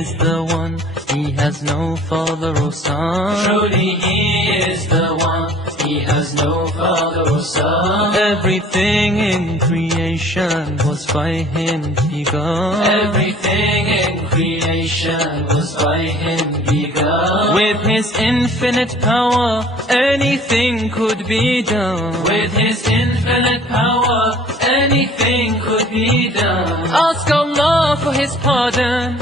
is the one, He has no father or son. Truly He is the one, He has no father or son. Everything in creation was by Him begun. Everything in creation was by Him begun. With His infinite power, anything could be done. With His infinite power, anything could be done. Ask Allah for His pardon.